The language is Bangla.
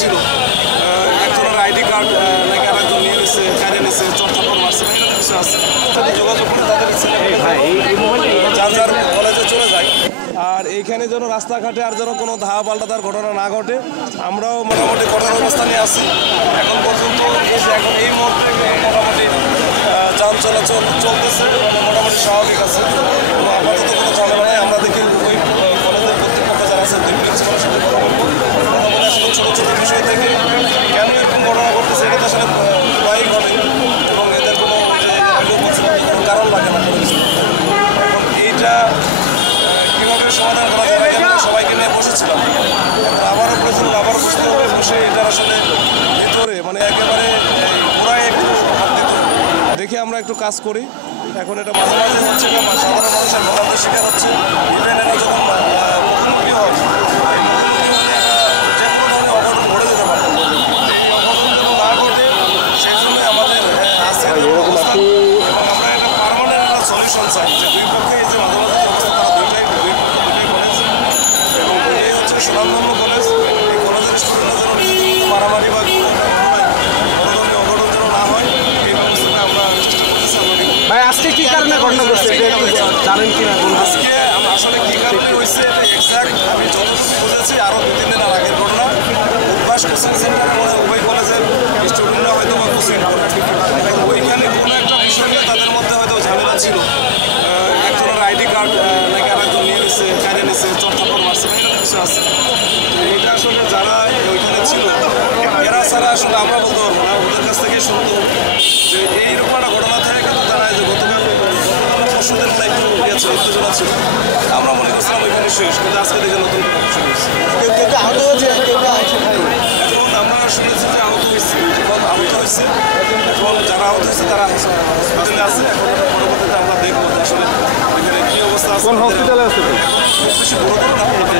ছিল একজনের আইডি কার্ড নাকি আরেকজন নিয়ে নিচ্ছে, কাজে নিচ্ছে, চর্চাপর মারছে, এরকম কিছু আছে। তাদের যোগাযোগ করে তাদের যার যার কলেজে চলে যায়। আর এইখানে যেন রাস্তাঘাটে আর যেন কোনো ধাওয়া পাল্টাতার ঘটনা না ঘটে, আমরাও মোটামুটি কঠোর অবস্থানে আছি। এখন পর্যন্ত এখন এই মুহূর্তে মোটামুটি যান চলাচল চলতেছে, মোটামুটি স্বাভাবিক আছে, কোনো আপাতত কোনো ঝামেলা নাই। আমরা দেখি ওই কলেজের কর্তৃপক্ষ যারা আছে প্রিন্সিপালের সাথে কথা বলবো। মোটামুটি আসলে ছোটো ছোটো বিষয় থেকে কেন এরকম ঘটনা ঘটতেছে এটা তো আসলে প্রায়ই ঘটে এবং এদের কোনো কোনো কারণ লাগে না কোনো কিছু। এখন এইটা কীভাবে সমাধান করা যায় আগে আমরা সবাইকে নিয়ে বসেছিলাম, এখন আবারও প্রয়োজন আবারও বসতে হবে। বসে এটা আসলে ভিতরে মানে একেবারে পুরাই একটু হাত দিত দেখে আমরা একটু কাজ করি। এখন এটা মাঝে মাঝে হচ্ছে না, সাধারণ মানুষের ভোগান্তির শিকার হচ্ছে। ইভেন এরা যখন মুখোমুখি হয় যে কোনো ধরনের অঘটন ঘটে যেতে পারে। এই অঘটন যেন না ঘটে সেই জন্যই আমাদের আজকের অবস্থা এবং আমরা এটা পার্মানেন্ট একটা সলিউশন চাই যে দুই পক্ষে এই যে মাঝে মাঝে চলছে তারা দুইটাই কলেজ এবং এই হচ্ছে সুনামধন্য কলেজ। এই কলেজের স্টুডেন্টরা যেন মারামারি বা অঘটন যেন না হয় এই ব্যবস্থাটা আমরা চেষ্টা করতেছি। ভাই আজকে কি কারণে ঘটনা ঘটছে জানেন কি না? আজকে আসলে কি কারণে হয়েছে এটা এক্সাক্ট আমি যতটুকু বুঝেছি আরও 2-3 দিন আগের ঘটনা। উদ্ভাস কোচিং সেন্টার পরে উভয় কলেজের স্টুডেন্টরা হয়তো বা কোচিং করে ওইখানে কোনো একটা বিষয় নিয়ে তাদের মধ্যে হয়তো ঝামেলা ছিল। একজনের আইডি কার্ড নাকি আরেকজন নিয়ে নিচ্ছে, কাজে নিচ্ছে, চর্চাপর মারছে, এরকম কিছু আছে। এইটা আসলে যারা ওইখানে ছিল এরা ছাড়া আসলে আমরা বলতে পারবো না, ওদের কাছ থেকে শুনতো যে এইরকম একটা ঘটনা থেকে কিন্তু জানায় যে গতকাল পরশুদের মনে একটু উত্তেজনা ছিল। আমরা মনে করছিলাম ওইখানে শেষ, কিন্তু আজকে দেখে নতুন এখন আমরা শুনেছি যে আহত হয়েছে, এখন যারা আহত হয়েছে তারা হসপিটালে আছে। এখন পরবর্তীতে আমরা দেখবো আসলে এখানে কী অবস্থা আছে। কোন হসপিটালে আছে? বেশি বড় না, মোটামুটি